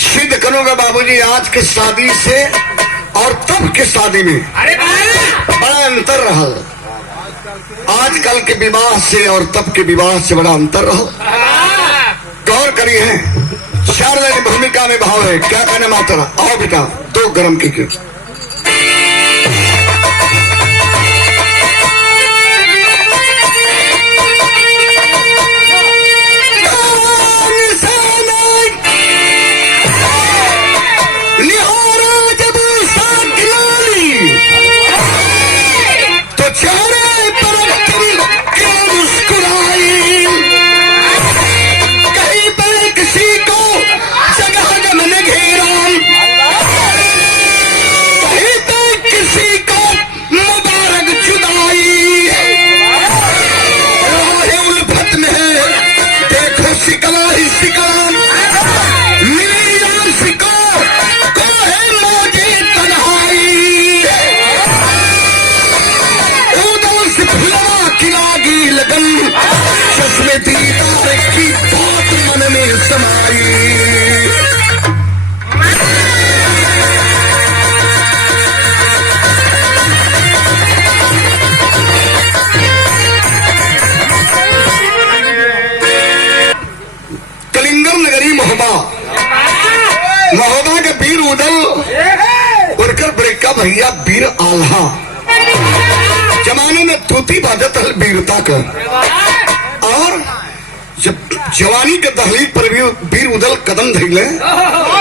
सिद्ध करूंगा बाबूजी, आज की शादी से और तब की शादी में बड़ा अंतर रहा। आजकल के विवाह से और तब के विवाह से बड़ा अंतर रहा। गौर करिए, चार लाइन भूमिका में भाव है। क्या कहना माता? आओ बेटा, दो गरम की महोबा के वीर उदल उनकर ब्रेका भैया वीर आल्हा। जमाने में तूती बाजत हल वीरता का, और जब जवानी के दहलीज पर भी वीर उदल कदम धैले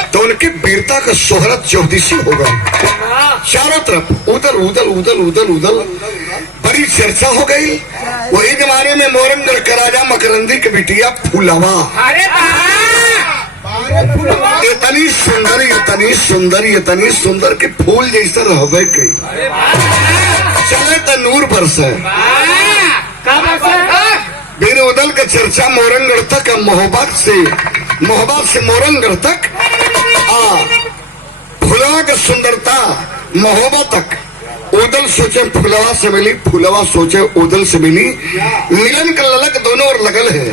तो उनकी वीरता का शोहरत चौदिशी होगा। चारों तरफ उदल उदल उदल उदल उदल बड़ी चर्चा हो गई। वही जमाने में मोरंगढ़ का राजा मकरंदी के बिटिया फूलवा इतनी सुंदर इतनी सुंदर इतनी सुंदर के फूल जैसा रहबे कई चले तो नूर बरसे। वीर उदल का चर्चा मोरंगढ़ तक, मोहब्बत से मोरंगढ़ तक, फुलवा की सुंदरता मोहब्बत तक। उदल सोचे फुलवा से मिली, फुलवा सोचे उदल से मिली, मिलन का ललक दोनों और लगल है।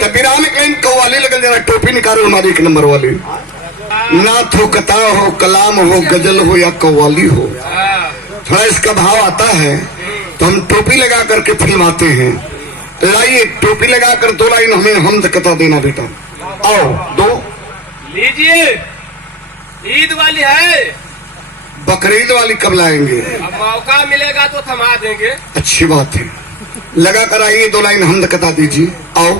तब विराम कहीं कव्वाली लगल, जरा टोपी निकालो हमारी एक नंबर वाली। नाथ हो, कथा हो, कलाम हो, गजल हो या कव्वाली हो, थोड़ा इसका भाव आता है तो हम टोपी लगा करके फिल्माते हैं। लाइए टोपी लगाकर दो लाइन हमें हमद कथा देना बेटा। आओ दो लीजिए। ईद वाली है, बकरीद वाली कब लाएंगे? अब मौका मिलेगा तो थमा देंगे। अच्छी बात है, लगा कर आइए, दो लाइन हमद कथा दीजिए। आओ।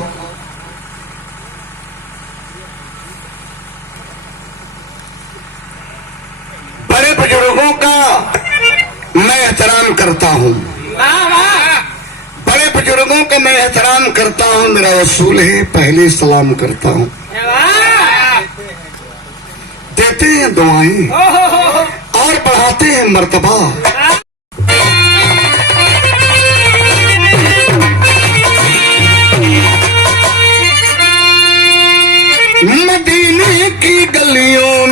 बड़े बुजुर्गों का मैं एहतराम करता हूँ, बड़े बुजुर्गों का मैं एहतराम करता हूँ। मेरा वसूल है पहले सलाम करता हूँ। देते हैं दुआएं और बढ़ाते हैं मर्तबा। मदीने की गलियों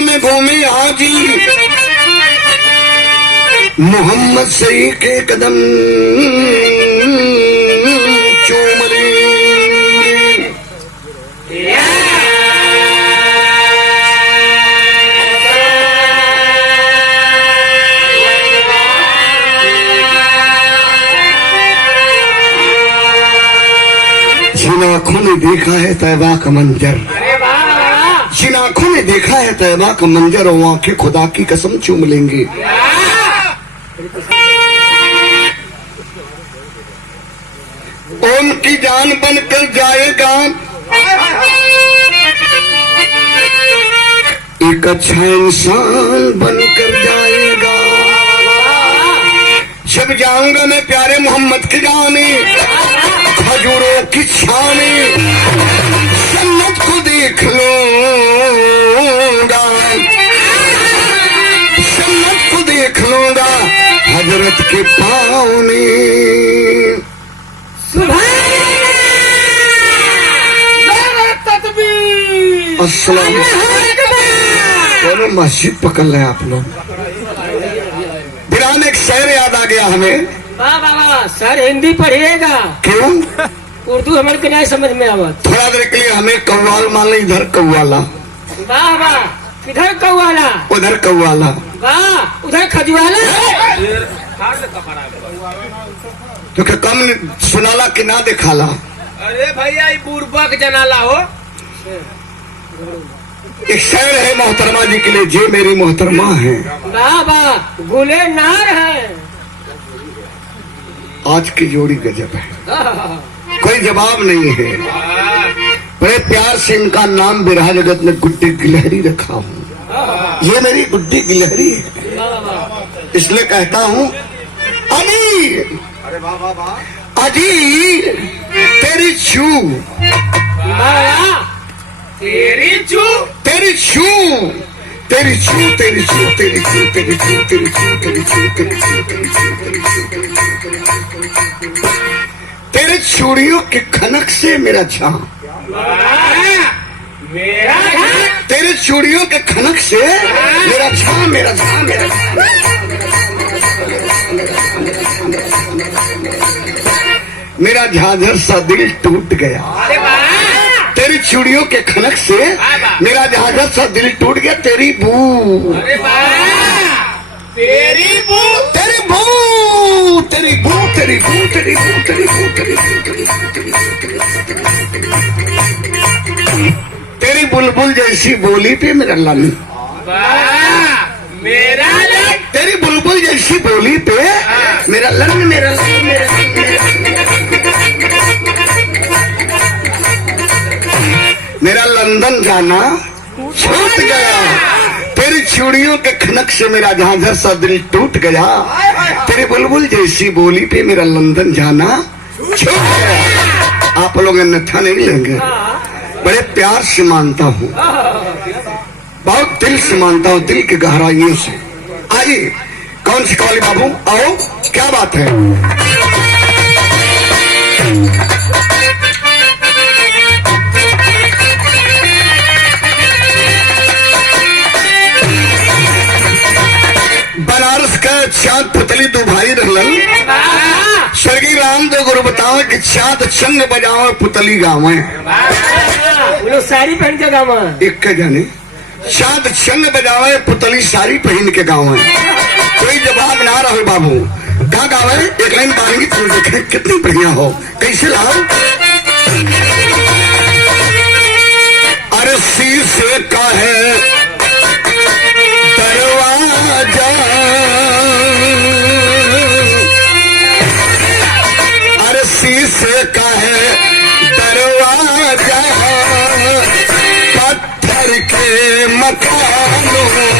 में घूमे हाजी, मोहम्मद सही के कदम चूम जिन आंखों ने देखा है तैबा का मंजर, जिन आंखों ने देखा है तैयबा का मंजर, वो आंखें खुदा की कसम चूम लेंगी। उनकी जान बनकर जाएगा एक अच्छा इंसान बनकर जाएगा। जब जाऊंगा मैं प्यारे मोहम्मद के गाने, खजूरों की छाने, जन्नत को देख लूंगा, जन्नत को देख लूंगा हजरत के पाँव में। अस्सलाम दोनों मस्जिद पकड़ रहे आप लोग। बिरान एक शेर याद आ गया हमें। वाह वाह सर, हिंदी पढ़िएगा। क्यों? उर्दू हमारे को नहीं समझ में आवत। थोड़ा देर के लिए हमें कव्वाल मान लो, इधर कव्वाला। वाह वाह, इधर कौवाला, उधर कव्वाला। वाह उधर खजुआला। तो क्या कम सुनाला कि ना दिखाला? अरे भैया ये बुर्बक जनाला हो। एक शेर है मोहतरमा जी के लिए, जे मेरी मोहतरमा है। वाह वाह, गुले नार है। आज की जोड़ी गजब है, कोई जवाब नहीं है। बड़े प्यार से इनका नाम बिरहा जगत में गुड्डी गिलहरी रखा हूँ। ये मेरी गुड्डी गिलहरी है, इसलिए कहता हूँ अली, अजी तेरी छू, तेरी चू, तेरी छू, तेरी छू, तेरी छू, तेरी छू, तेरी छू, तेरी छू, तेरी छू, तेरी छू, तेरी छू, तेरी छू, तेरे चूड़ियों के खनक से मेरा झां, मेरा तेरे चूड़ियों के खनक से मेरा झां, मेरा झां, मेरा झां, मेरा झांझर सा दिल टूट गया। तेरी चूड़ियों के खनक से मेरा झांझर सा दिल टूट गया। तेरी बू, अरे तेरी बू, तेरी बू, तेरी बू, तेरी बू, तेरी बू, तेरी बू, तेरी बू, तेरी बू, तेरी बू, तेरी बुलबुल जैसी बोली पे मेरा लन, मेरा तेरी बुलबुल जैसी बोली पे मेरा लन, मेरा लन, मेरा लन, मेरा लंदन जाना छूट गया। तेरी चूड़ियों के खनक से मेरा झांझर सा दिल टूट गया। तेरी बुलबुल जैसी बोली पे मेरा लंदन जाना छूट गया। आप लोग अन्यथा नहीं लेंगे, बड़े प्यार से मानता हूँ, बहुत दिल से मानता हूँ, दिल की गहराइयों से। आइए, कौन सी कौली बाबू, आओ, क्या बात है? बनारस का चाँद पुतली दो भाई रहलन। स्वर्गीय रामदेव गुरु बताओ कि चाँद चंग बजाओ पुतली गावे। वो लोग साड़ी पहन के गावा। एक के जाने चाँद चंग बजावे पुतली साड़ी पहन के गावे। कोई जवाब ना रहो बाबू, कहाँ गावे? एक लाइन गाएंगे तुम देखें कितनी बढ़िया हो। कैसे लाओ? अरे शीशे का है दरवाजा, अरे शीशे का है दरवाजा, पत्थर के मकानों में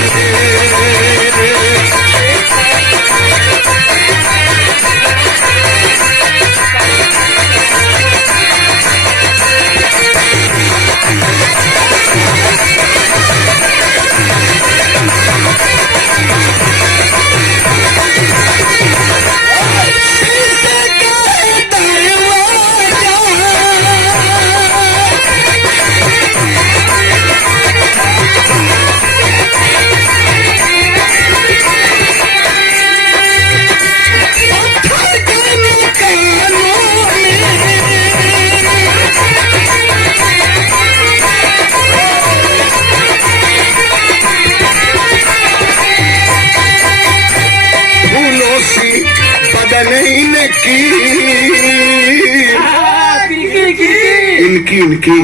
इनकी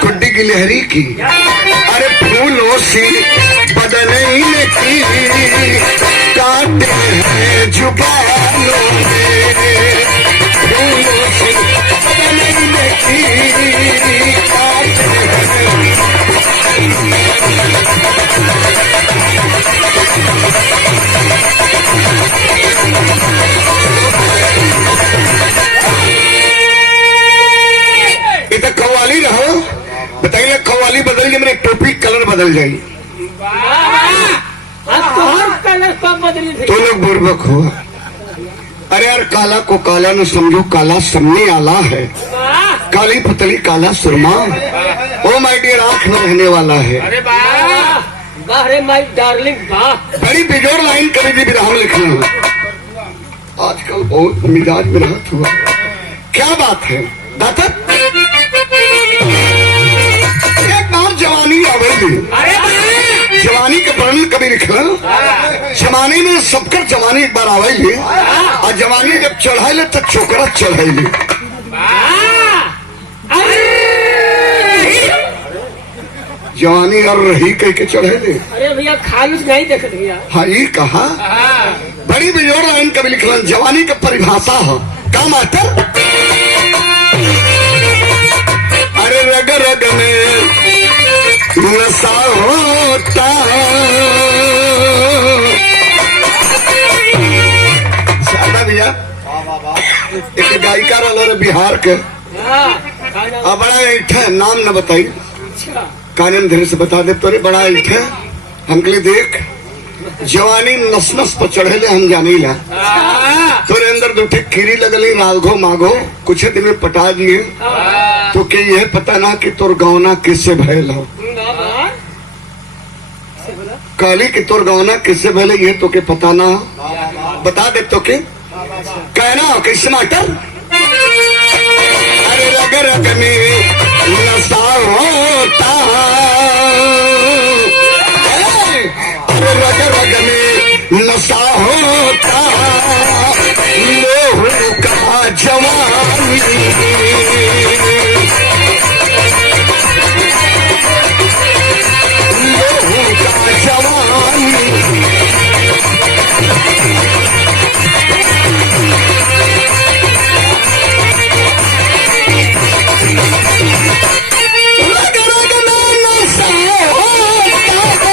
गुड्डी गिलहरी की। अरे सी बदनैन की काटे हैं जुबानों में, फूलों सी बदनैन की काटे हैं। इधर कव्वाली रहो, बताइए कव्वाली बदल गई, मेरी टोपी कलर बदल जाएगी। अब तो हर कलर कब बदली थी। तो लोग बुर्बक हुआ। अरे यार काला को काला न समझो, काला सामने आला है, वाह काली पुतली काला सुरमा, ओ माय डियर आंख में रहने वाला है। अरे वाह वाह रे माय डार्लिंग वाह। बड़ी बेजोड़ लाइन कभी भी विराम लिखना है। आजकल बहुत मिजाज में राहत हुआ। क्या बात है दाता, एक बार जवानी आवेगी, अरे वाह जवानी के वर्णन कभी लिखना। जवानी में सबकर जवानी एक बार आवेगी, और जवानी जब चढ़ाइले तो छोकरा चढ़ाइले। जवानी और रही कह के चढ़ाइले। अरे भैया खालूस नहीं देखत भैया। हाँ ये कहा बड़ी बेजोड़ लाइन कभी लिखना। जवानी का परिभाषा है का मास्टर, अरे रग रग में नशा होता, शादा भैया एक गायिका रहा बिहार के, हाँ, खाना अब बड़ा ऐठा नाम न बताई, अच्छा कानन धीरे से बता दे तोरे बड़ा ऐठा हमके देख। जवानी नस नस पर चढ़ेले हम जानी ला, तोरे अंदर दूठे कीड़ी लगली माघो माघो, कुछ दिन में पटा दिए तो के यह पता ना कि तोर गौना किससे भयल हो। कहली कि तोर गौना किससे भले ये तो के पता ना हो, बता दे तो के कहना कैसे मास्टर। अरे रग रग में नशा होता, अरे रग रग में नशा होता, लोहू का जवानी, लोहू का जवानी। रग रग में नशा होता,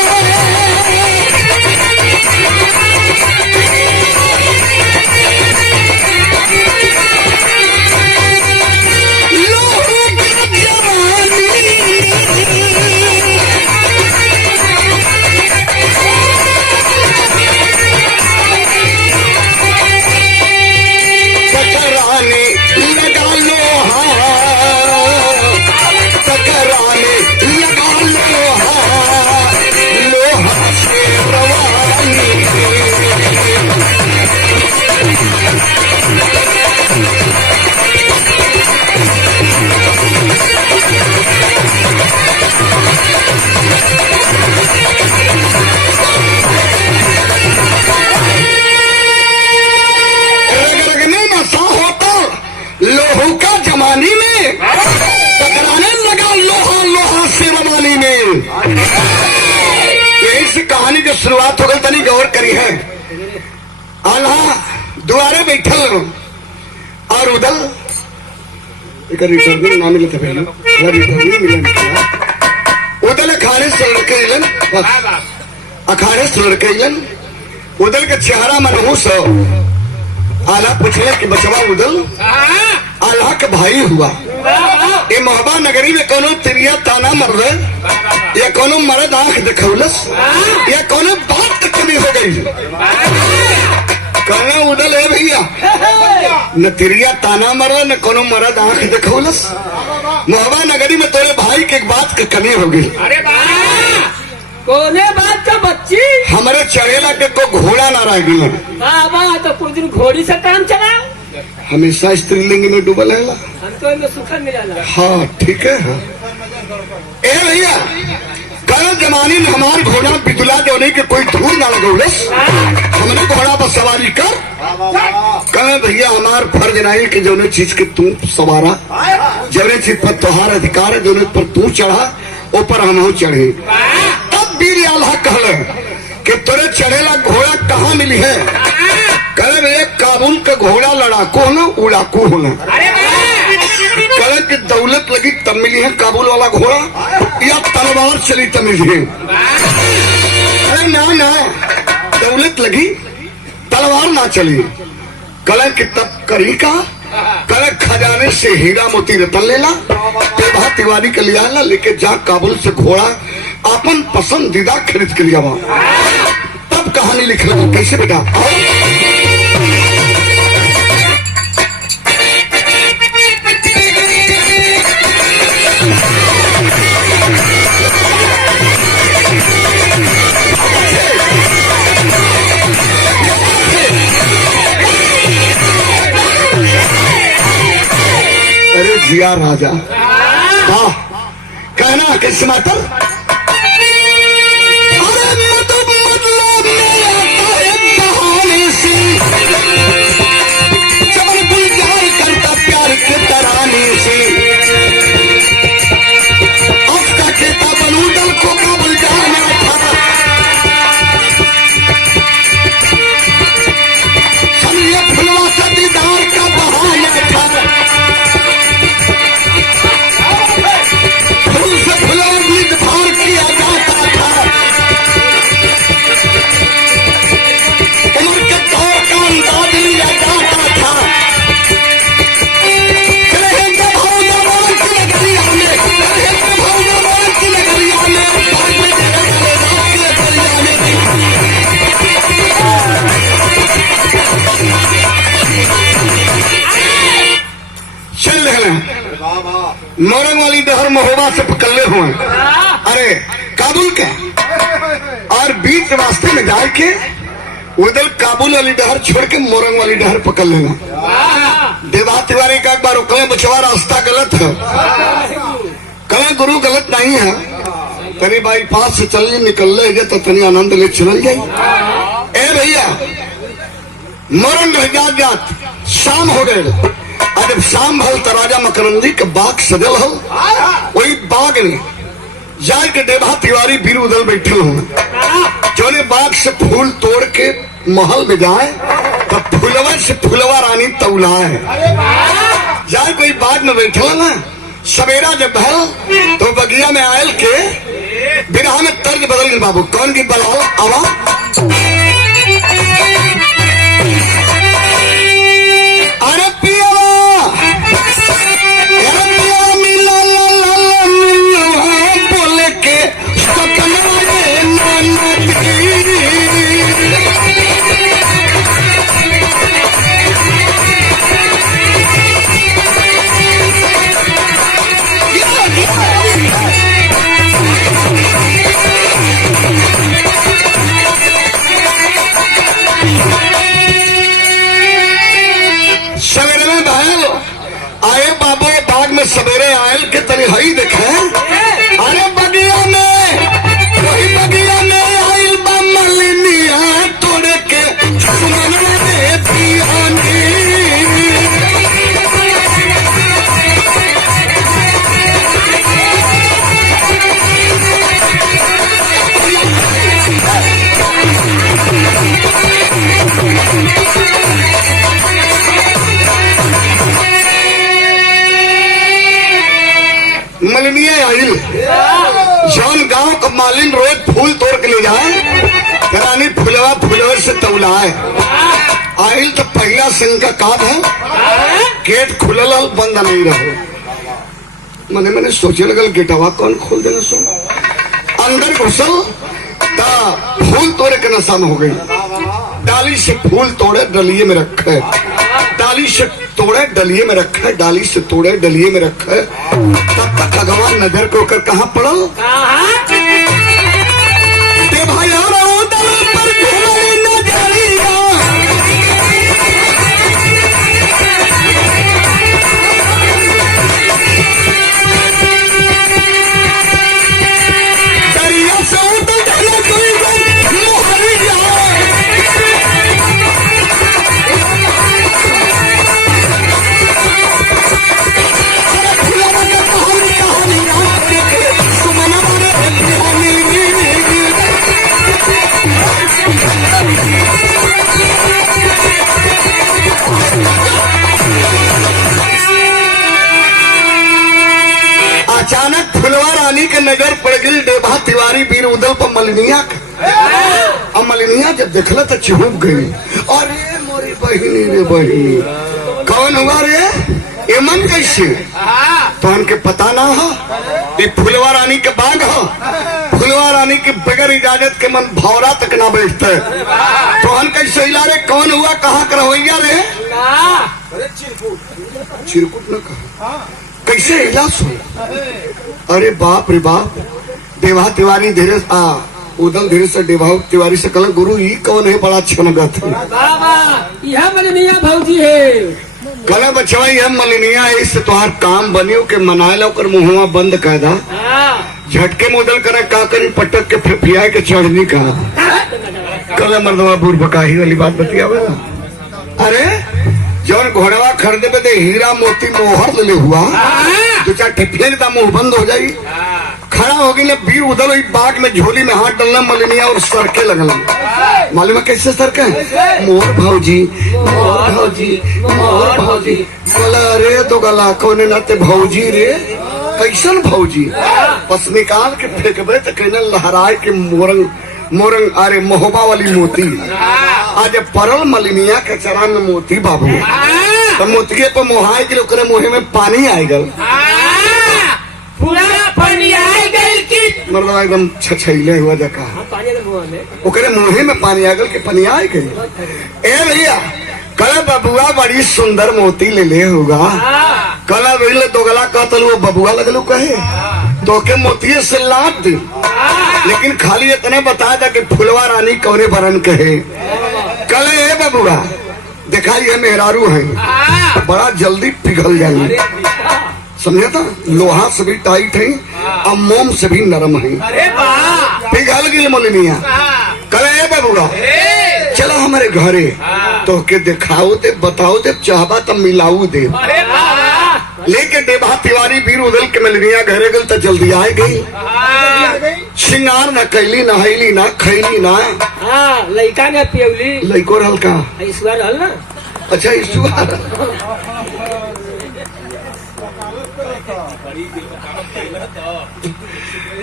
लोहू का जवानी। टकराने लगा लोहा, टकराने लगा लोहा, लोहा से रवानी। रग रग में नशा होता, लोहू का जमानी में, टकराने लगा लोहा, लोहा से रवानी में। यही से कहानी की शुरुआत हो गई, तनी गौर करी है। आल्हा दुआरे बैठल और उधर एक रिटर्निंग ना मिले थे भैया, रिटर्निंग मिले उधर अखाड़े से लड़के इलन, अखाड़े से लड़के इलन, उधर के चेहरा मनहूस हो। आल्हा पूछले कि बचवा उदल आल्हा के भाई हुआ, ये मोहबा नगरी में कोनो तिरिया ताना मर रहे, या कोनो मर्द आंख दिखौलस, या कोनो बात तक कमी हो गई। कहना उदल है भैया, न तिरिया ताना मर रहा न कोनो मर्द आंख दिखौलस, मोहबा नगरी में तोरे भाई के एक बात की कमी हो गई। अरे वाह कोने बात का बच्ची। हमारे चढ़ेला के को घोड़ा ना रह गई, बाबा तो कुछ दिन घोड़ी से काम चला, हमेशा स्त्रीलिंग में डूबल है। हम तो इनमें सुखा मिला। हाँ ठीक है। हाँ ए भैया कल जमाने में हमार घोड़ा बिदुला जो नहीं के कोई धूल ना लगौलस, हमने घोड़ा पर सवारी कर। कल भैया हमार फर्ज नहीं कि जो चीज के तू सवारा, जौने चीज पर तुहार अधिकार है, जो पर तू चढ़ा ऊपर हम चढ़े। तब चढ़ेला घोड़ा कहाँ मिली है? कल भैया काबुल का घोड़ा लड़ाकू होना उड़ाकू होना। कल की दौलत लगी तब मिली है काबुल वाला घोड़ा या तलवार चली तब मिली है? अरे ना ना, दौलत लगी तलवार ना चली। कल की तब करी का कल खजाने से हीरा मोती रतन लेला, तेभा तिवारी के लिया ला, लेके जा काबुल से घोड़ा अपन पसंदीदा खरीद के लिया वहां। तब कहानी लिख लगा कैसे बेटा? अरे जिया राजा, हाँ कहना किस मातर? अरे मतलब में आता है बहाने से, जब गुलजार करता प्यार के तराने से, अब का कहता बलूदल को काबुल जाना था, समझे फुलवा का दीदार का बहाना था, फूल से फुलवा भी धार किया जाता था, उम्र के दौर का अंदाज लिया जाता था। रहेंगे भौजवान की नगरिया में, रहेंगे भौजवान की नगरिया में, बाद में चले गए रात के दरिया में। चल रहे मोरंग वाली डहर महोबा से पकड़े हुए, अरे काबुल के, और बीच रास्ते में जाए के उधर काबुल वाली डहर छोड़ के मोरंग वाली डहर पकड़ लेना। देवा तिवारी का एक बार उकले बचवा रास्ता गलत है, कल गुरु गलत नहीं है, तनी बाईपास से चलिए निकल ले तो तनी आनंद ले चल जाए। ए भैया मोरंग जात जात शाम हो गए, और जब शाम भल तो राजा मकरंदी के बाग सजल हो, वही बाग में जाए के देवा तिवारी बीर उदल बैठे हो, जो ने बाग से फूल तोड़ के महल में जाए तो फूलवा से फूलवा रानी तौलाए। जाए कोई बाग में बैठे हो ना, सवेरा जब भल तो बगिया में आयल के बिरहा में तर्ज बदल गए बाबू, कौन की बलाओ आवा अरे पिया मिला बोले के सपना रे नाना सवेरे में बहल आए बाबू बाग में, सवेरे आयल के तरी हई देखे, अरे बगिया में, वही बगिया में आयल बा मलिनिया तोड़े के सुमना रे पियानी। मलिनिया आइल, जौन गांव का मालिन रोज फूल तोड़ के ले जाए, रानी फुलवा फुलवर से तौलाए। आइल तो पहला शंका काब है, गेट खुलल बंद नहीं रहो। मैंने सोचे लगल गेटवा कौन खोल देना, सो अंदर घुसल ता फूल तोड़े के नशा में हो गई, डाली से फूल तोड़े डलिए में रखे, डाली से तोड़े डलिए में रखे, डाली से तोड़े डलिए में रखे, तब तक भगवान नजर को कर कहाँ पड़ल? भाई पर नजरिया दरिया से सुमना रानी के नजर पड़ गई डेभा तिवारी वीर उदल पर मलिनिया का। अब मलिनिया जब देखला तो चिहुक गई, अरे मोरी बहिनी रे बहिनी, कौन हुआ रे, ये मन कैसे? तो उनके पता ना हो ये फुलवा रानी के बाग हो। फुलवा रानी के बगैर इजाजत के मन भौरा तक ना बैठते। तो हम कैसे हिला रे, कौन हुआ, कहाँ कर रवैया रे? चिरकुट न कहा, कैसे हिला सो? अरे बाप रे बाप, देवा तिवारी धीरे उदल धीरे से देवा तिवारी से कल गुरु ये कौन है, बड़ा छनगत है। बाबा यह मलिनिया भौजी है। कल बचवा यह मलिनिया है, इससे तुम्हार काम बनियो के मनाए लो कर मुहुआ बंद कर दा। झटके मुदल करे का करी, पटक के फिफिया के चढ़नी का। कल मर्दवा बुर बकाही वाली बात बतियावे ना। अरे जौन घोड़वा खरीदे पे दे हीरा मोती मोहर ले हुआ, दो चार टिफिया का मुंह बंद हो जाई। खड़ा हो गई ना वीर उदल बाग में झोली में हाथ डालना मलिनिया और सरके लगला। मालूम है कैसे सरके? मोर भौजी, मोर भौजी, मोर भौजी। बोला अरे तो गला कौन नाते भौजी रे, कैसन भौजी? बस निकाल के फेंकबे तो कहना लहराए के मोरंग मोरंग, अरे मोहबा वाली मोती। आज परल मलिनिया के चरण में मोती बाबू, तो मोतिये पे मोहाय के ओकरे मुहे में पानी आए गल, पूरा पानी आए गए कि मतलब एकदम छछैले हुआ जका पानी के मुंह में, ओकरे मुहे में पानी आ गल के पानी आए गई। ए भैया कल बबुआ बड़ी सुंदर मोती ले ले होगा। कल वही दोगला कहतल वो बबुआ लगलो कहे तो के मोतिये से लाट दी, लेकिन खाली इतने बता था कि फुलवा रानी कौने बरन कहे। कल ए बबुआ देखा ये मेहरारू है, बड़ा जल्दी पिघल जाएंगे, समझे था? लोहा से भी टाइट है और मोम से भी नरम है। पिघल गई मलिनिया। कल ए बबुआ चलो हमारे घरे, तो के दिखाओ दे, बताओ दे, चाहबा तब मिलाऊ दे। लेके देवा तिवारी वीर उदल के मलिनिया घरे गल तो जल्दी आए गई। श्रृंगार न कैली, न हैली, न खैली, ना लड़का ने पियौली, लइको रहल का। ईश्वर रहल ना। अच्छा ईश्वर,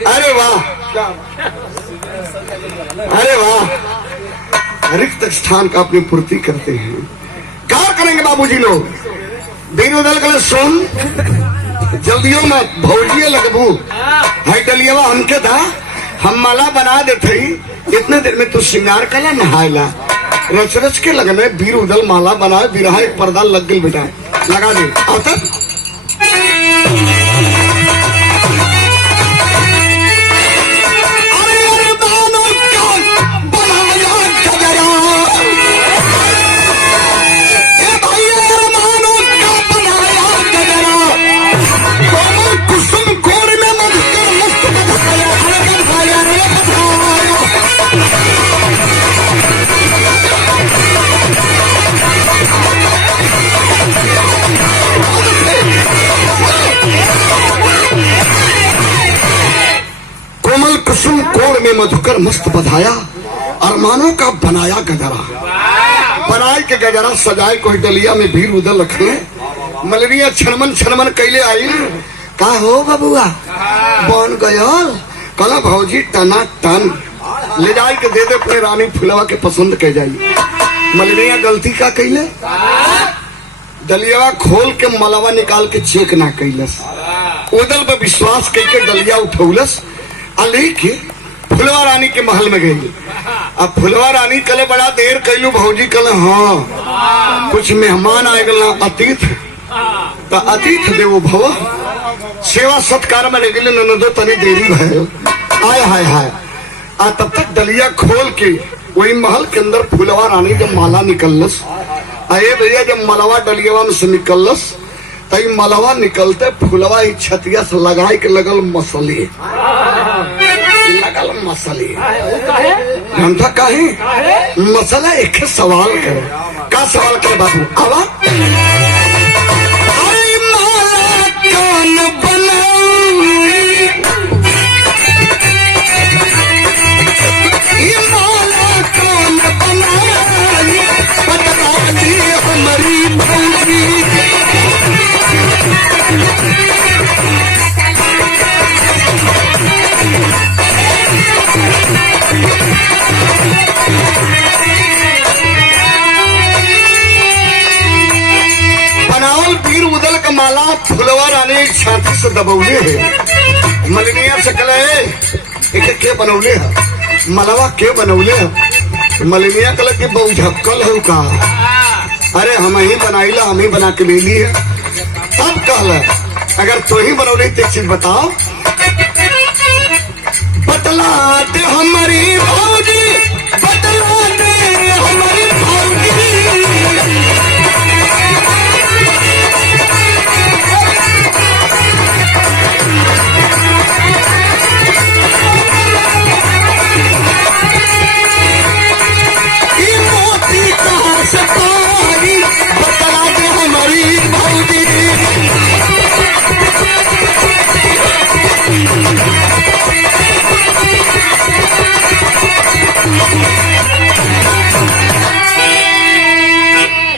अरे वाह, अरे वाह, रिक्त स्थान का अपनी पूर्ति करते हैं। क्या करेंगे बाबूजी लोग? वीर उदल का सुन जल्दियों मत, भौजिए लगबू है डलियावा हमके था, हम माला बना देते ही इतने देर में तू श्रृंगार कला नहायला रच रच के लगने। वीर उदल माला बनाए, बिरहा एक पर्दा लग गई बेटा, लगा दे। अब तक कुसुम कोड़ में मधुकर मस्त बधाया, अरमानों का बनाया गजरा। बनाए के गजरा सजाए कोई डलिया में वीर उदल रखले। मलरिया छनमन छनमन कैले आई। का हो बबुआ बन गयल? कला भौजी टना टन ले जाए के दे दे अपने रानी फुलवा के पसंद के जाई। मलरिया गलती का कैले, डलिया खोल के मलवा निकाल के चेक ना कैलस। उदल पे विश्वास करके डलिया उठौलस, लेके फुलवा रानी के महल में गई। अब फुलवा रानी कल बड़ा देर कैलू भौजी, कल हाँ कुछ मेहमान आए गल, अतिथ तो अतिथ देवो भव, सेवा सत्कार में गए ननदो तनी देरी भय आय हाय हाय। तब तक डलिया खोल के वही महल के अंदर फुलवा रानी जब माला निकलस, अरे भैया जब मलवा डलिया में से निकलस तई मलवा निकलते फुलवा ही छतिया से लगाए के लगल मसले, लगल मसले। घंटा काहे मसला एक सवाल करे। का सवाल करे बाबू? आवा माला कौन बनाई, माला कौन बनाई, बता दी हमारी भौजी। छाती से दबौले है। मलिनिया से कले एक के बनौले है, मलवा के बनौले है। मलिनिया कल के बहुझक्कल है का, अरे हम ही बनाइला, हम ही बना के ले लिए। तब कहल अगर तो ही बनौले तो एक चीज बताओ, बतलाते हमारी भौजी, बतलाते हमारी भौजी। ये मोती कहाँ से पाई, बतलाते हमारी भौजी।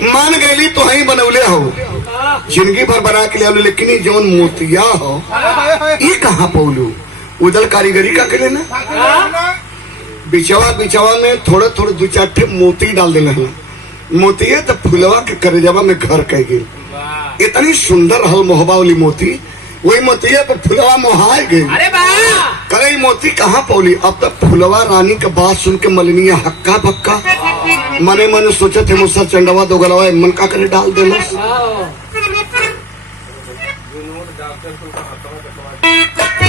मान गई तो ही बनौले हो, जिंदगी भर बना के ले, लेकिन जौन मोतिया हो ये कहाँ पौलू? उदल कारीगरी का करे ना, बिचवा बिचवा में थोड़े थोड़े दो चार ठे मोती डाल देना है। मोती है तो फुलवा के करेजवा में घर कह गई। इतनी सुंदर हल मोहबा वाली मोती, वही मोतिया पे फुलवा मोहाए गई। अरे वाह, करे मोती कहाँ पौली? अब तक फुलवा रानी के बात सुन के मलिनिया हक्का बक्का मने मने सोचे थे मुझसे चंडवा दो गलवा मन का करे डाल देना।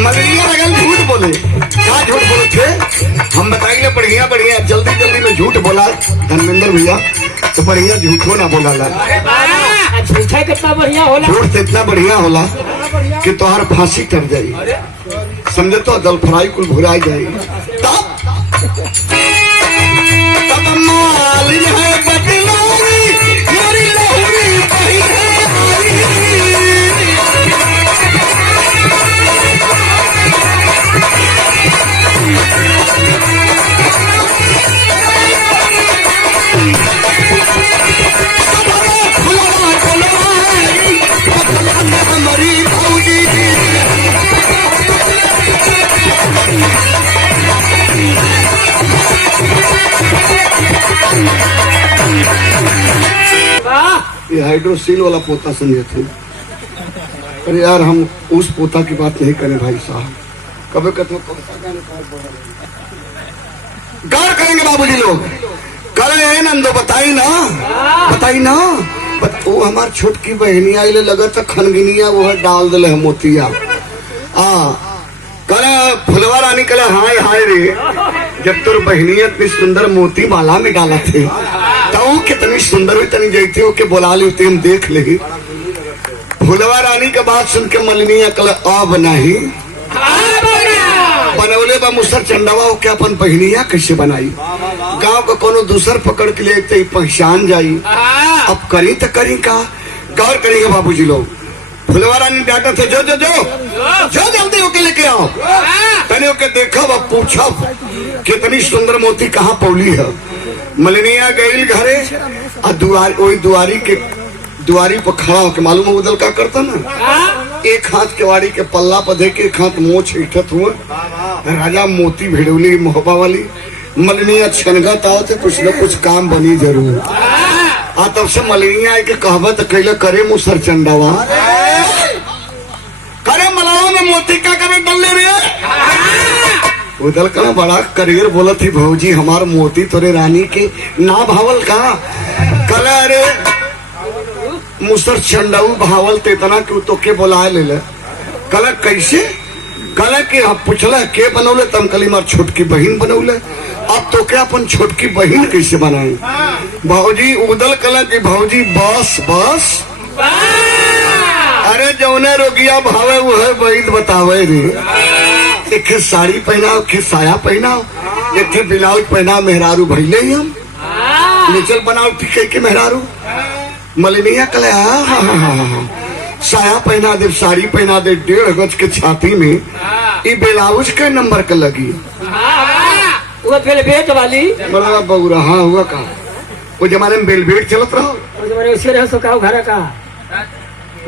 मलिनिया लगल झूठ बोले, क्या झूठ बोले थे? हम बताइए बढ़िया बढ़िया जल्दी जल्दी में झूठ बोला धर्मेंद्र भैया, तो बढ़िया झूठो ना बोला ला। अरे वाह, झूठा कितना बढ़िया होला। झूठ से इतना बढ़िया होला कि तोहार फांसी कर जाई, समझे तो दल फ्राई कुल भुराई जाई। तब मालिन है बदनामी, मेरी लहरी बही है हमारी भौजी। ये हाइड्रोसील वाला पोता समझे थे। अरे यार हम उस पोता की बात नहीं करें भाई साहब, कभी कभी गौर करेंगे बाबूजी लोग। करे नंदो बताई ना, बताई ना, वो हमार छोटकी बहनी आई ले लगा था खनगिनिया वो है डाल दिले है मोतिया। करे फुलवा रानी कले हाय हाय रे, जब तुर बहनिया इतनी सुंदर मोती माला में डाला थे तो कितनी सुंदर हुई, तनी जैती हो के बोला ली हम देख ले। फुलवा रानी के बात सुन के मलिनिया कले अब नहीं बनौले बा मुसर चंडवा हो के अपन बहनिया कैसे बनाई? गांव का कोनो दूसर पकड़ के ले तो पहचान जाई। अब करी तो करी का? गौर करेंगे बाबूजी लोग। फुलवा रानी डाटा थे जो जो जो जो जल्दी होके लेके आओ, तने होके देखो अब पूछो कितनी सुंदर मोती कहाँ पौली है। मलिनिया गई घरे और दुआरी पर खड़ा होके मालूम है उदल का करता ना, एक हाथ केवाड़ी के पल्ला पर दे के एक हाथ मोछ इठत हुआ। राजा मोती भिड़ौली मोहबा वाली मलिनिया छनगा ताओ थे कुछ न कुछ काम बनी जरूर। तब से मलिनिया के कहबत कैले करे मुसर चंडावा, करे मलावा में मोती का करे डल्ले रे। उदल का बड़ा करियर बोला थी भौजी हमार मोती तोरे रानी के ना भावल का? कला अरे मुसर चंडाऊ भावल ते इतना कि तो के बोला ले ले। कला कैसे? कला के आप पूछला के बनौले? तम कली मार छोटकी बहन बनौले। अब तो क्या अपन छोटकी बहन कैसे बनाए? भौजी उदल कला की भौजी बस बस अरे जौने रोगिया भावे वो है वही बतावे रे। एक साड़ी पहनाओ, एक साया पहनाओ, एक ब्लाउज पहनाओ, मेहरारू भैले ही हम निचल बनाओ ठीक के मेहरारू। मलिनिया कले साया पहना दे, साड़ी पहना दे 1.5 गज के छाती में, ये ब्लाउज के नंबर का लगी वो बेलबेट वाली बड़ा बउरा। हाँ हुआ का वो जमाने में बेलबेट चलत रहो, और जमाने उसे रह सका घर का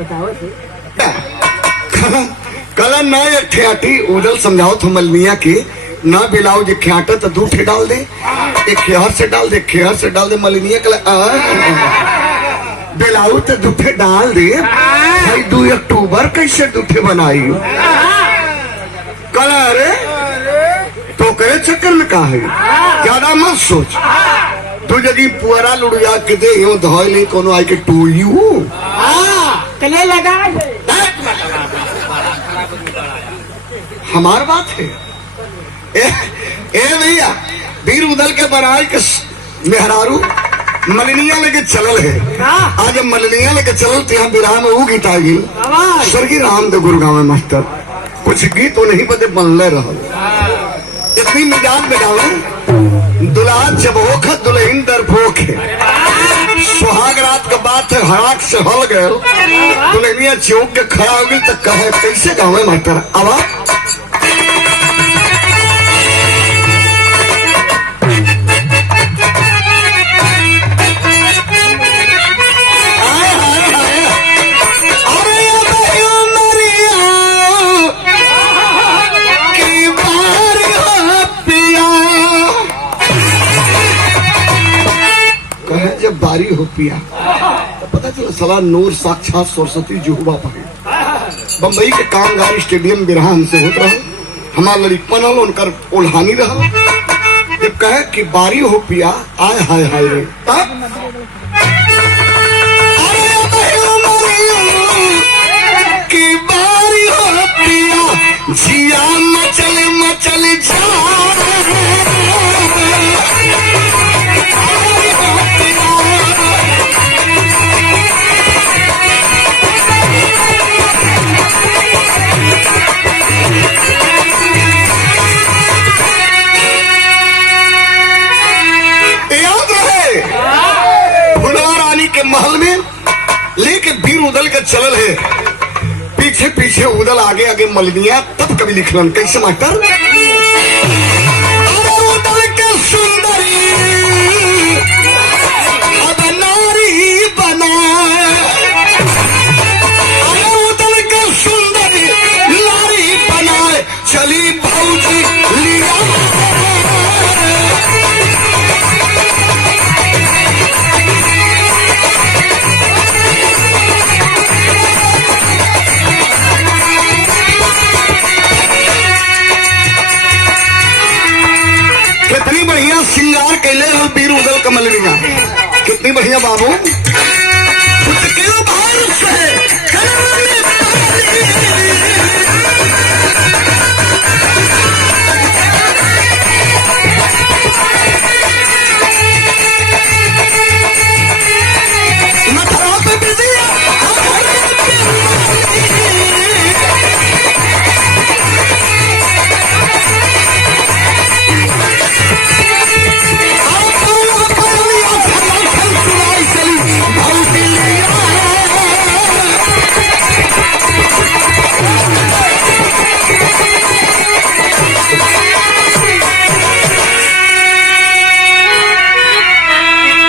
बताओ कल न एक ठेटी उदल समझाओ तो मलिनिया के ना ब्लाउज एक ख्याटा तो 2 ठे डाल दे, एक खेहर से डाल दे, खेहर से डाल दे। मलिनिया कल ब्लाउज तो 2 ठे डाल दे, भाई 2 अक्टूबर कैसे दूठे बनाई कल अरे तो करे चक्कर में कहा है ज्यादा मत सोच तू यदि पुअरा लुड़िया के दे यूं धोई नहीं कोनो आई के टू यू कले लगा हमार बात है ए भैया वीर उदल के बनाए के मेहरारू मलनिया लेके चलल है आज मलनिया लेके चलल तो यहाँ बिरहा में वो गीत आ गई स्वर्गीय रामदेव गुरुगांव में मास्टर कुछ गीत तो नहीं पते बनले रहा इतनी मिजाज में डाले दुल्हा जबोख दुल्हन डरपोक है सुहाग रात का बात है हड़ाक से हल गए दुल्हनिया चौक के खड़ा होगी तो कहे कैसे गाँव में मास्टर अब जब बारी हो पिया तो पता चला सला नूर साक्षात सरस्वती जुहुबा पड़े बम्बई के कामगार स्टेडियम बिरहा हमसे होत रहा हमार लड़िकपन हल उनकर ओल्हानी रहा जब कहे कि बारी हो पिया आय हाय हाय रे कि बारी हो पिया जिया मचल मचल जा महल में लेके वीर उदल का चलल है पीछे पीछे उदल आगे आगे मलनिया तब कभी लिखलन कैसे मास्टर उदल के सुंदरी अब नारी बनाए उदल के सुंदरी नारी बनाए चली भौजी लिया श्रृंगार कैले हो वीर उदल कमलनिया कितनी बढ़िया बाबू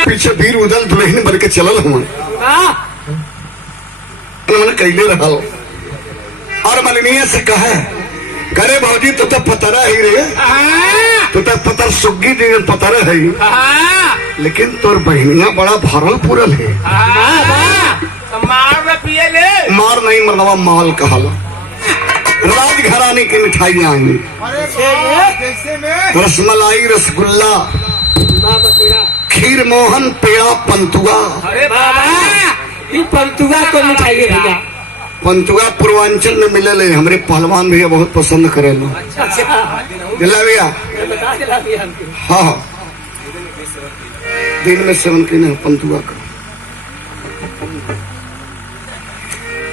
पीछे वीर उदल दुल्हन बन के चलल हूँ कैले रहा और मलिनिया से कहा करे भौजी तू तो पतरा ही रे तू तो पतर सुग्गी जी पतरा है लेकिन तोर बहनिया बड़ा भरल पूरल है मार नहीं मरवा माल कहला राजघराने की मिठाइयाँ आई रसमलाई रसगुल्ला खीर मोहन पेड़ा पंतुआ अरे बाबा ये पंतुआ को मिठाई भैया पंतुआ पूर्वांचल में मिले ले हमरे पहलवान भैया बहुत पसंद करे लो दिला भैया हाँ दिन में सेवन की पंतुआ का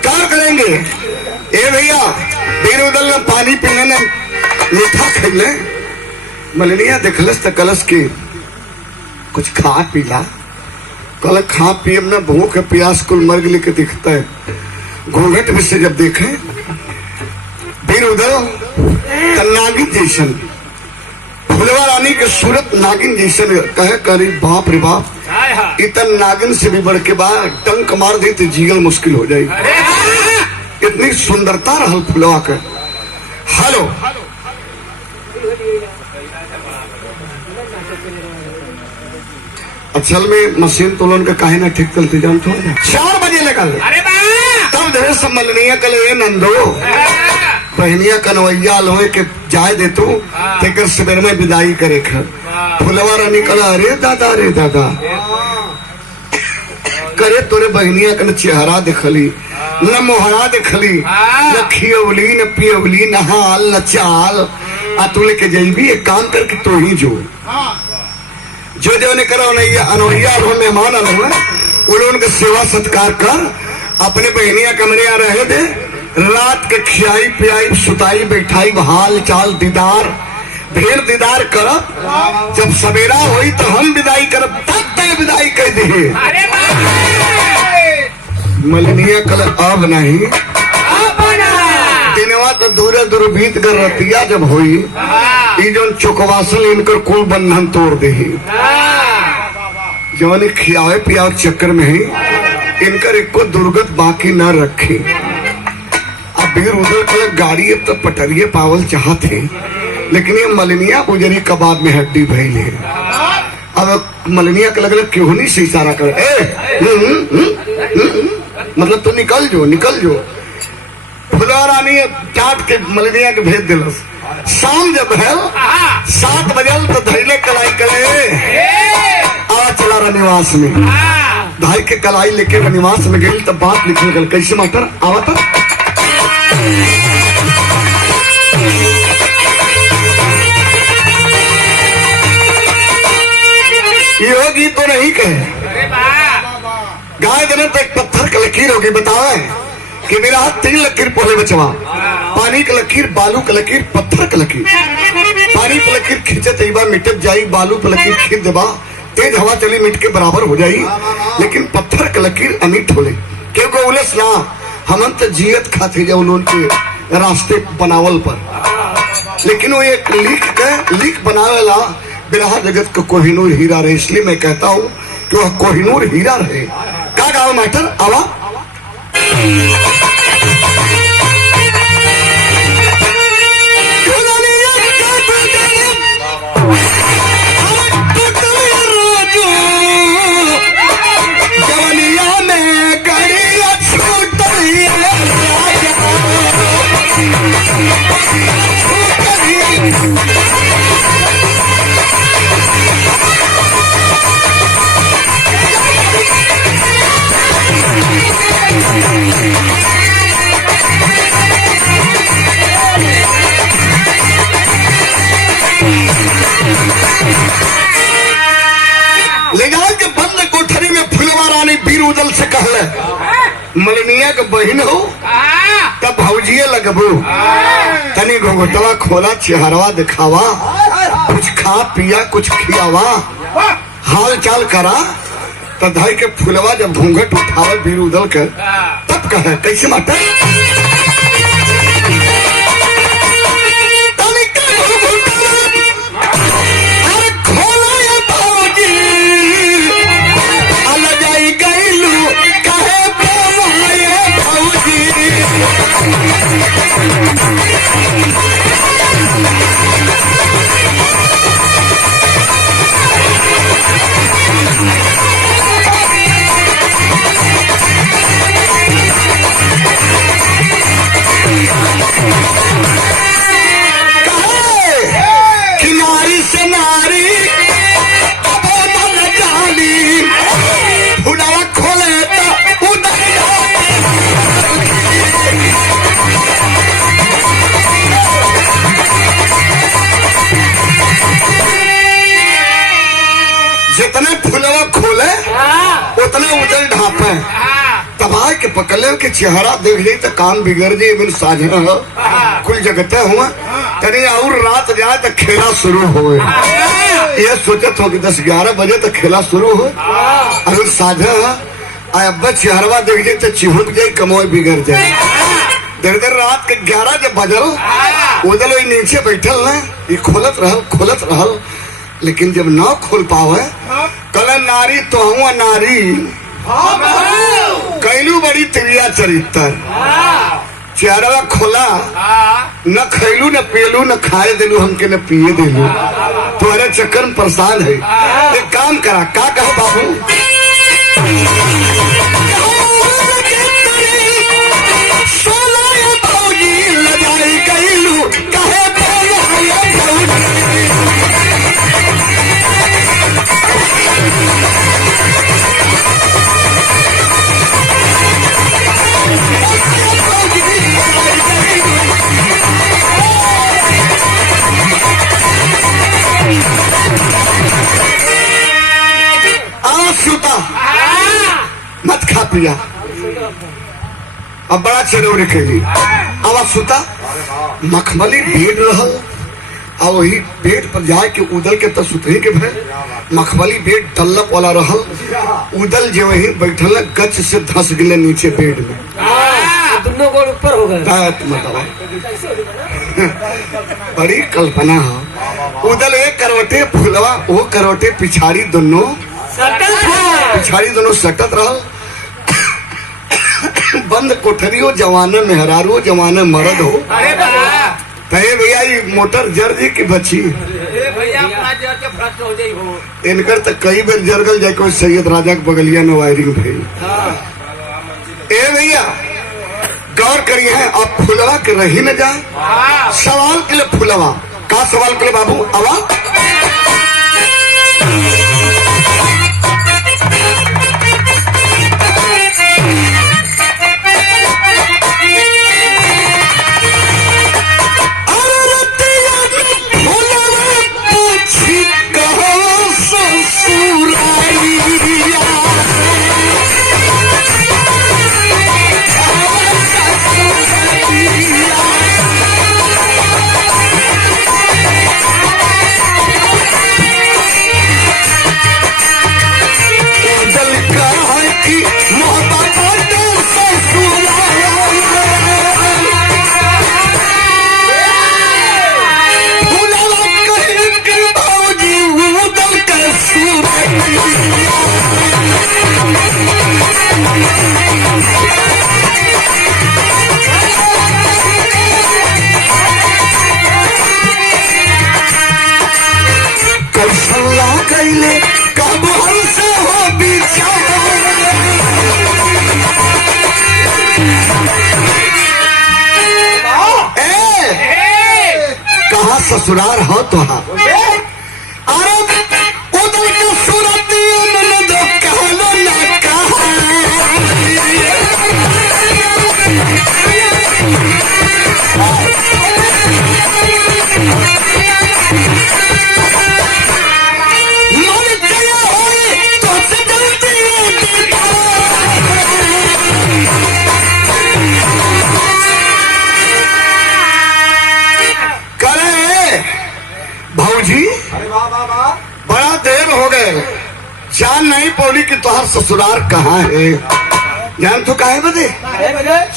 क्या करेंगे ए भैया वीर उदल में पानी पीने ने मीठा खेले मलनिया देखलस त कलश की कुछ खा पीला कल खा पिए में भूख प्यास कुल मर्ग लेके दिखता है घूंघट में से जब देखे वीर उदल नागिन जैसन फुलवा रानी के सूरत नागिन जैसन कहे करी बाप रे बाप इतन नागिन से भी बढ़ के बाद टंक मार दे तो जीगल मुश्किल हो जाएगी इतनी सुंदरता रहल फुलवा के हेलो असल में मशीन तोलन का काहे ना ठीक चलते जानते हो 4 बजे लगल अरे तब धरे सम्मलनिया कल ए नंदो बहनिया कन्हैया लोहे के जाए दे तू तेकर सवेर में विदाई करे खा फुलवा रानी कला अरे दादा करे तोरे बहनिया कन चेहरा देखली न मोहरा देखली न खियवली न पियवली न हाल न चाल आ तू लेके जाइबी एक काम करके तो ही जो ने करा अनोहिया मेहमान आलो उनका सेवा सत्कार कर अपने बहनिया कमरे आ रहे थे रात के खियाई पियाई सुताई बैठाई हाल चाल दीदार ढेर दीदार करब जब सवेरा हुई तो हम विदाई करब तब तक विदाई कर दी मलनिया कल अब नहीं दिनवा तो दूरे दूर बीत कर रतिया जब हुई जो चुकवासल इनकर कुल बंधन तोड़ दे जवानी खियावे पियावे चक्कर में ही इनकर एक को दुर्गत बाकी न रखे अब बीर उधर कल गाड़ी अब तो पटरिए पावल चाहते लेकिन ये मलनिया गुजरी कबाब में हड्डी भैल है अब मलनिया के लग क्यों नहीं से इशारा कर मतलब तो निकल जो फुलवा रानी चाट के मलनिया के भेज दिलस शाम जब है 7 बजल तो धैले कलाई करे आ चला रनिवास में धाई के कलाई लेके रनिवास में गई तब बात लिखल गल कैसे मास्टर आवत ये गीत तो नहीं कहे गाय देने तो एक पत्थर का लकीर होगी बताओ कि मेरा हाथ 3 लकीर पहले बचवा पानी का लकीर बालू का लकीर पत्थर का लकीर पानी पर लकीर खींचे तो बार मिटक जाई बालू पर लकीर खींच देबा तेज हवा चली मिट के बराबर हो जाई लेकिन पत्थर का लकीर अमिट होले क्योंकि उलस ना हमन तो जियत खाते जाओ लोन के रास्ते बनावल पर लेकिन वो एक लीक बनावेला बिरहा जगत का कोहिनूर हीरा रहे इसलिए मैं कहता हूँ कि वह कोहिनूर हीरा रहे का गाँव मैटर आवा जवनिया में गड़िया छूट ले जाओ के बंद कोठरी में फुलवा रानी बीर उदल से कहले मलनिया के बहन हो तब भौजिए लगबू तनी घोंघटवा खोला चेहरवा दिखावा कुछ खा पिया कुछ खियावा हाल चाल करा तो धाई के फुलवा जब घूंघट उठावे बीर उदल के तब कहे कैसे माता जितने फुलवा खोले उतने उजल ढापे तबाह के पकड़े के चेहरा देख ली तो काम बिगड़ जाये बिन साझे कुल जगते हुआ तनी और रात जाए तो खेला शुरू हो ये सोचत हो कि 10-11 बजे तो खेला शुरू हो अगर साझे अब चेहरवा देख जाये तो चिहुक जाये कमोय बिगड़ जाये देर रात के 11 जब बजल उदल नीचे बैठल ना ये खोलत रहल लेकिन जब न खोल पावे कल नारी तो हुआ नारी कैलू बड़ी त्रिया चरित्र चेहरा खोला न खैलू न पेलू न खाए दिलू हमके न पिए दिलू तुम्हारे चक्कर में परेशान है एक काम करा का कहो बाबू पिया अब बड़ा चरौरी खेली अब सुता मखमली बेड रहल आ वही बेड पर जाए के उदल के तो सुतही के भय मखमली बेड डल्लप वाला रहल उदल जो वही बैठल गच से धस गिले नीचे बेड में दोनों गोड़ ऊपर हो गए दात बतावा बड़ी कल्पना है उदल एक करवटे फुलवा वो करवटे पिछाड़ी दोनों सटल था पिछाड़ी दोनों सटत रहल बंद कोठरियो जवाने मेहरारू जवाने मर्द हो अरे भैया तय भैया ये मोटर जर जी की बची भैया अपना जर के भ्रष्ट हो जाई हो इनकर तो कई बार जरगल जाके सैयद राजा के बगलिया में वायरिंग भई ए भैया गौर करिए हैं आप फुलवा के रही न जाए सवाल के लिए फुलवा का सवाल के लिए बाबू आवाज कैले कब हमसे हो कहा ससुराल हो तो अरे उधर के सूरत दो कहलो ना कहा भाऊजी बड़ा देर हो गए जान नहीं पौली कि तुहार ससुराल कहाँ है जान तो काहे बदे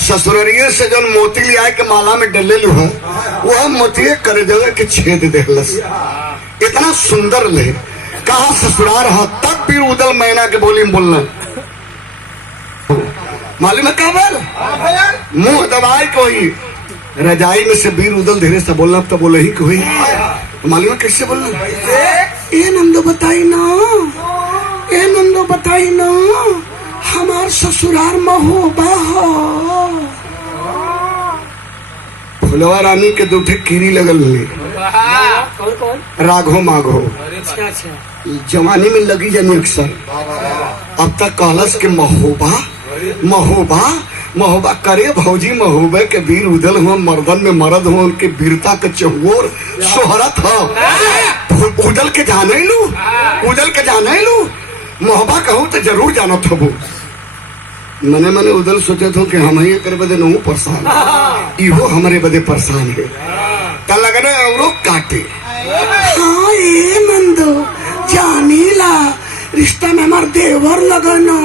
ससुररिये से जो मोती लिया के माला में डले लू है वह मोती करे जगह के छेद देहलस इतना सुंदर ले कहा ससुराल है तब भी उदल मैना के बोली में बोलना मालूम है क्या बोल मुंह दबाई कोई रजाई में से बीर उदल धीरे से बोलना तो बोले ही कोई मालूम है कैसे बोलना ए नंदो बताई ना ए नंदो बताई ना हमार ससुराल महोबा हो फुलवा रानी के दूठे कीरी लगल हुई कौन कौन राघो माघो अच्छा अच्छा जवानी में लगी जानी अक्सर अब तक कहलस के महोबा महोबा महोबा करे भौजी महोबे के वीर उदल हुआ मर्दन में मर्द हुआ उनके वीरता के चहुओर सोहरत हो उदल के जाने लू उदल के जाने लू मोहबा कहूँ तो जरूर जाना था वो मने मने उदल सोचे थे कि हम ही कर बदे नहीं परेशान इहो हमारे बदे परेशान है कल लगने औरों काटे हाँ ये नंदो जानी ला रिश्ता में हमार देवर लगना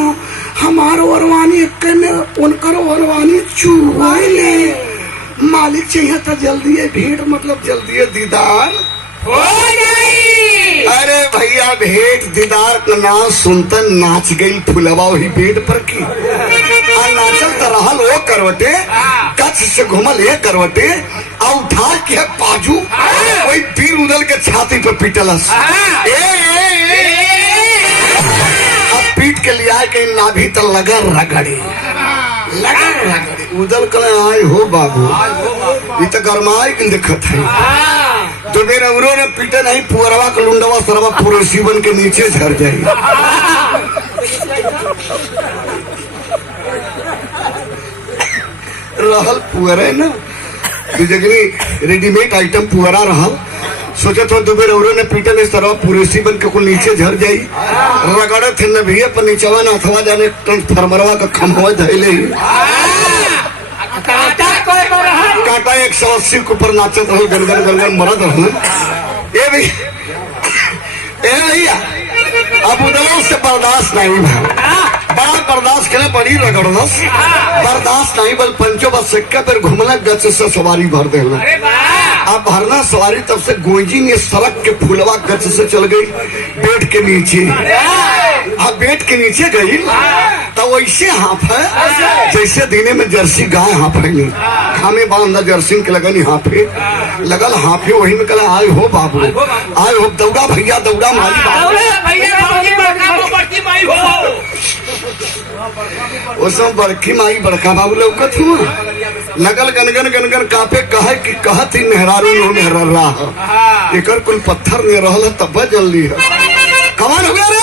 हमार वरवानी में उनकर वरवानी चुवाइले मालिक चाहिए तो जल्दी भेंट मतलब जल्दी दीदार हो जाई अरे भैया भेंट दीदार का नाम सुनते नाच गई फुलवा वही बेड पर की नाचल तो रहल वो करवटे कच्छ से घुमल ये करवटे आ उठा के पाजू वही वीर उदल के छाती पे पीटलस पीट के लिया के नाभि तो लगा रगड़ी उदल कले आए हो बाबू ये तो गरमाई के दिक्कत है तो मेरे अवरों ने पीटे नहीं पुअरवा का लुंडवा सरवा पूरे सीवन के नीचे झड़ जाए रहल पुअरे ना जगनी रेडीमेड आइटम पुअरा रहल सोचा तो दुबे रौरो ने पीटल इस तरह पुरेसी बन के कुल नीचे झर जाई रगड़े थे न भैया पर नीचवा ना अथवा जाने ट्रांसफार्मरवा का खम्भवा धैले काटा कोई बरहन काटा 180 के ऊपर नाचत रहो गनगन गनगन मरद रहो ये भैया अब उदलों से बर्दाश्त नहीं भा बड़ा बर्दाश्त करे बड़ी रगड़दस बर्दाश्त नहीं बल पंचो बस सिक्का फिर घुमला गच से सवारी भर देना अरे वाह अब भरना सवारी तब से गोजी ने सड़क के फूलवा गच से चल गई बेड के नीचे अब बेड के नीचे गई तो वैसे हाफ है जैसे दिने में जर्सी गाय हाफेली खामे बांधा जर्सी के लगनी हाफे लगल हाफे वही में कल आए हो बाबू आए हो दौड़ा भैया दौड़ा मारी बाबू भैया बाबूजी बड़का को बड़की माई हो उसमें बड़की माई बड़का बाबू लौकत हुआ लगल गनगन गनगन कापे कहे कि कहत ही मेहरारू नो मेहरा एकर कुल पत्थर ने रहल तब जल्दी है कमान हो गया रे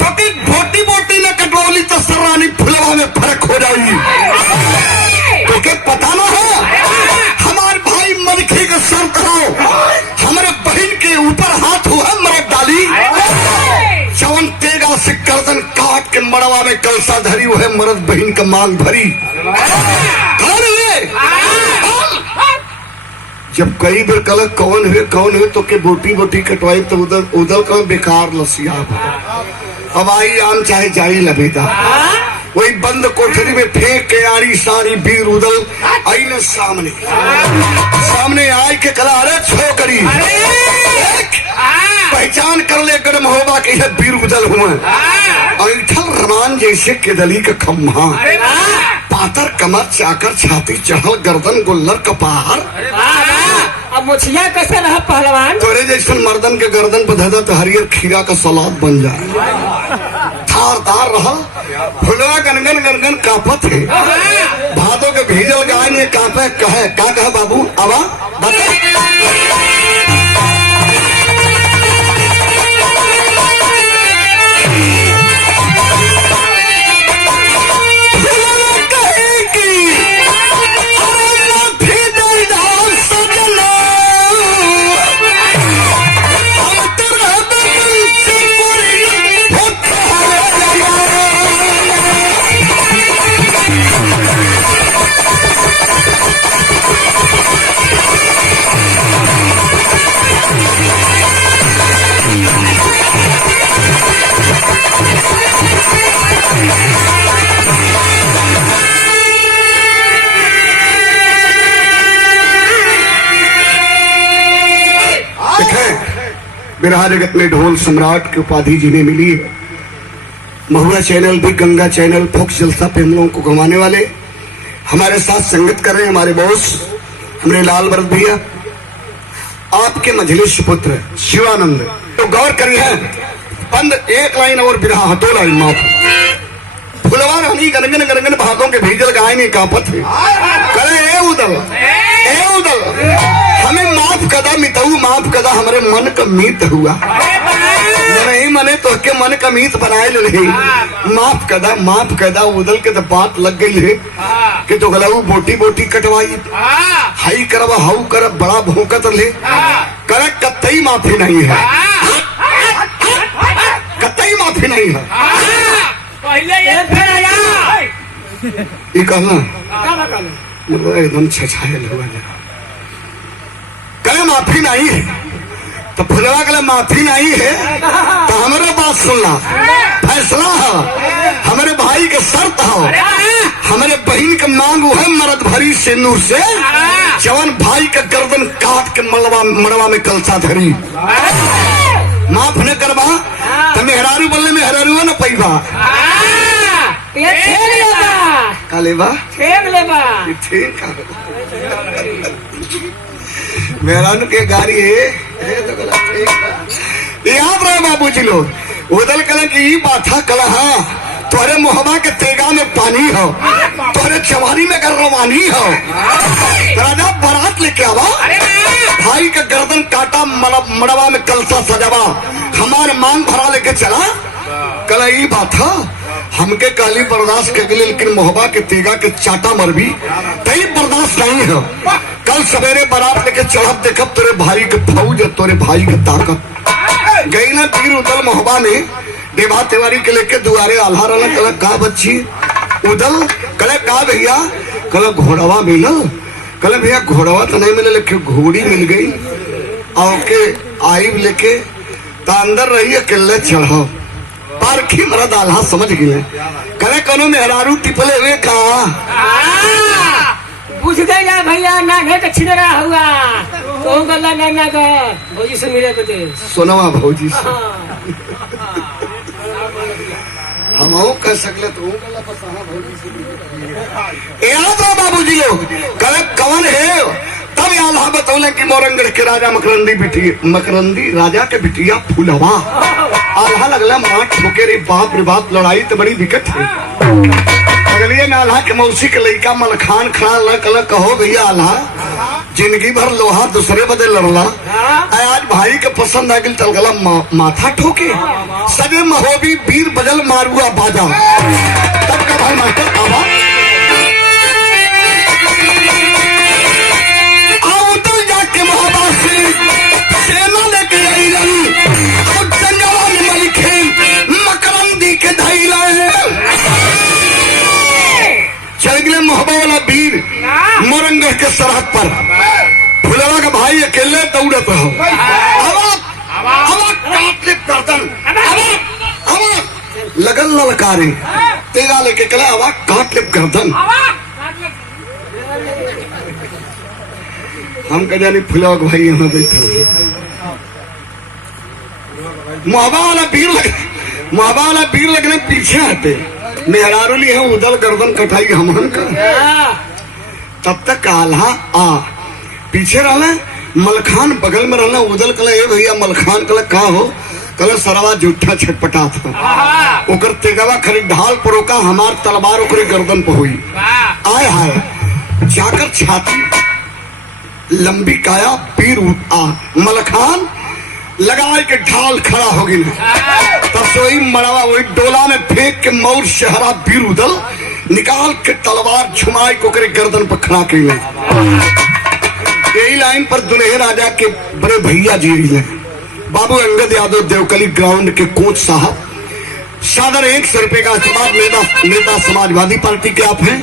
तो कि बोटी बोटी ने कटवली तो सर्रानी फुलवा में फर्क हो जाएगी तो के पता ना है हमारे भाई मनखी का सर कराओ हमारे बहन के ऊपर हाथ हुआ मरद डाली चवन तेगा से गर्दन काट के मड़वा में कलसा धरी हुए मरद बहन का मांग भरी जब कई बार कल कौन हुए तो के बोटी बोटी कटवाई तो उधर उधर का बेकार लसिया अब आई आम चाहे जाई लबेदा वही बंद कोठरी में फेंक के आड़ी साड़ी बीर उदल आई न सामने आई के कला अरे छोकरी पहचान कर ले गर्म होगा कि यह बीर उदल हुआ ऐठल रमान जैसे केदली का खम्हा पातर कमर चाकर छाती चढ़ल गर्दन गुल्लर कपार अब मुछिया कैसे रहा पहलवान तोरे जैसे मर्दन के गर्दन पर धदा तो हरियर खीरा का सलाद बन जाए थारदार रहा फुलवा गनगन गनगन कापत है भादों के भीजल गाय ने कापे कहे का कहे बाबू आवा बिरहा जगत में ढोल सम्राट की उपाधि जिन्हें मिली है महुआ चैनल भी गंगा चैनल फोक्स जलसा पे हम लोगों को घुमाने वाले हमारे साथ संगत कर रहे हैं हमारे बॉस हमने लाल भरत भैया आपके मझलिस पुत्र शिवानंद तो गौर करिए बंद एक लाइन और बिरहा हटो लाइन माफ फुलवा रानी गनगन गनगन भागों के भीजल गाय में कापत है करे ए उदल हमें माफ कदा मितऊ माफ कदा हमारे मन का मीत हुआ नहीं मने तो के मन का मीत बनाए ले माफ कदा उदल के तो बात लग गई है कि तो गलाऊ बोटी बोटी कटवाई हाई करब हाउ करब बड़ा भोंकत ले कर कतई माफी नहीं है कतई माफी नहीं है पहले ये फिर आया ये कहना मतलब एकदम छछायल हुआ जरा करे माफी नहीं है तो फुलवा के माफी नहीं है तो हमारे बात सुनना फैसला है हमारे भाई के शर्त है हमारे बहन के मांग है मरद भरी सिंदूर से जवान भाई का गर्दन काट के मड़वा में कलसा धरी माफ न करवा तो मेहरारू बोलने मेहरारू न पैबा कालेबा मेहरानू के गाड़ी है याद रहे बाबू जी लोग उदल कल की बात है कल तोरे मोहबा के तेगा में पानी हो तोरे चवारी में कर रवानी हो राजा बारात लेके आवा भाई का गर्दन काटा मड़वा में कलसा सजावा हमारे मांग भरा लेके चला कल ये बात है हमके काली बर्दाश्त कर गए, लेकिन मोहबा के तेगा के चाटा मर भी तई बर्दाश्त नहीं है। कल सवेरे बारात लेके चढ़ब देखब तेरे भाई के फौज, तेरे भाई के ताकत गई ना तीर उदल मोहबा ने देवा तिवारी के लेके दुआरे आल्हा रहना। कल का बच्ची उदल, कल का भैया, कल घोड़वा मिलल, कल भैया घोड़वा तो नहीं मिले लेके घोड़ी मिल गई। और के आईब लेके ता अंदर रही अकेले चढ़ो पारखी मरद आल्हा समझ गए। कले कोनो मेहरारू टिपले हुए कहा बुझ गया भैया ना घे के छिनरा हुआ तो गल्ला ना का भौजी से मिले के दे सोनवा भौजी से हम कह सकले तो गल्ला पसाहा भौजी से याद रहो बाबूजी लोग कले कवन है। तब आल्हा बतौले कि मोरंगढ़ के राजा मकरंदी राजा के बिटिया फूलवा। आल्हा लगला मां ठोके रे बाप लड़ाई तो बड़ी दिक्कत है। अगलिए में आल्हा के मौसी के लड़का मलखान खड़ा ल कल कहो भैया आल्हा जिंदगी भर लोहा दूसरे बदे लड़ला, आज भाई के पसंद आ गई चल गला माथा ठोके सजे महोबी वीर बजल मारुआ बाजा। तब का भाई मास्टर आवा के मोहबा से सेना लेके आई और जंगल में मलिखे मकरंदी के धैला चल गए मोहबा वाला वीर मोरंगढ़ के सरहद पर। फुलवा का भाई अकेले दौड़त रहो गर्दन लगन ललकारे तेगा लेके कला हवा काट ले गर्दन। हम कह जानी फुलवा का भाई यहाँ बैठा मोहबा वाला वीर लगने पीछे आते मेहरारूली है उदल गर्दन कटाई हमन का। तब तक आल्हा आ पीछे रहना मलखान बगल में रहना उदल कल ए भैया मलखान कल का हो कल सरवा जूठा छटपटा था ओकर तेगवा खरी ढाल परोका हमार तलवार ओकरे गर्दन पर हुई। आय हाय जाकर छाती लंबी काया पीर आ मलखान लगाए के ढाल खड़ा हो गई। तब से वही मड़वा वही डोला में फेंक के मौर शहरा वीर उदल निकाल के तलवार छुमाई को करे गर्दन पर खड़ा कर। यही लाइन पर दुल्हे राजा के बड़े भैया जी हैं बाबू अंगद यादव देवकली ग्राउंड के कोच साहब। सादर 100 रुपए का आशीर्वाद नेता समाजवादी पार्टी के आप हैं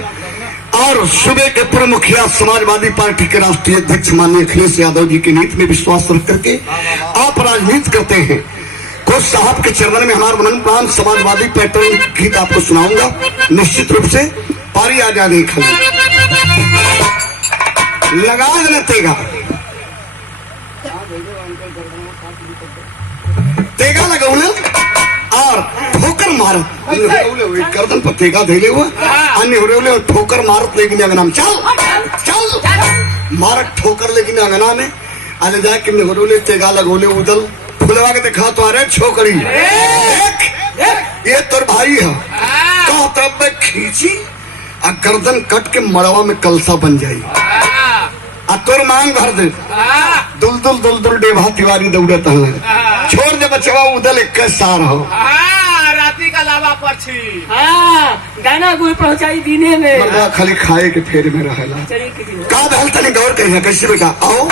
और सूबे के पूर्व मुखिया समाजवादी पार्टी के राष्ट्रीय अध्यक्ष माननीय अखिलेश यादव जी की नीति में विश्वास रख करके आप राजनीति करते हैं। कोच साहब के चरण में हमारा मनन प्राण समाजवादी पैटर्न गीत आपको सुनाऊंगा। निश्चित रूप से पारी आ जाने खाली लगा देना तेगा लगाऊंगा और ठोकर मारत गर्दन पर तेगा धैले हुआ अन्य हो ठोकर मारत लेकिन अंगना में चल मारत ठोकर लेकिन अंगना में आने जाए कि निहरोले तेगा लगोले उदल फुलवा के देखा तो अरे छोकरी ये तोर भाई है कहा तब मैं खींची और गर्दन कट के मड़वा में कलसा बन जाई आ तोर मांग भर दे दुल डेभा तिवारी दौड़त है छोड़ दे बचवा उदल 21 साल हो राती का लावा पक्षी गाना गुल पहुंचाई दीने में मर्दा खाली खाए के फेर में रहेला का भल तनी गौर करिए कैसे बेटा आओ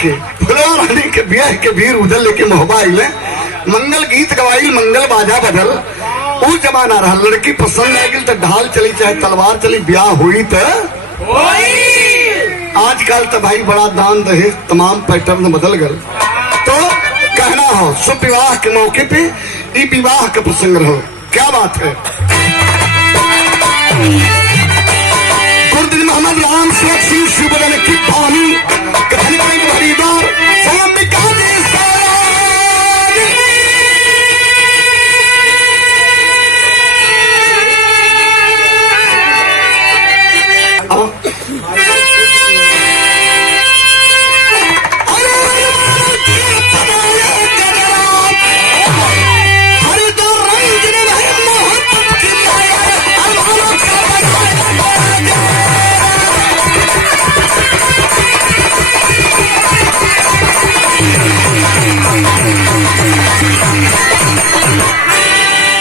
के फुलवा रानी के ब्याह के वीर उदल लेके मोहबा आइले मंगल गीत गवाई मंगल बाजा बदल वो जमाना रहा लड़की पसंद आ गई तो ढाल चली चाहे तलवार चली ब्याह हुई तो आजकल तो भाई बड़ा दान दहेज तमाम पैटर्न बदल गए। तो कहना हो शुभ विवाह के मौके पे ये विवाह का प्रसंग रहो क्या बात है। गुरुदेव मोहम्मद राम सिंह शिवबदन की पानी कहने वाली Thank you.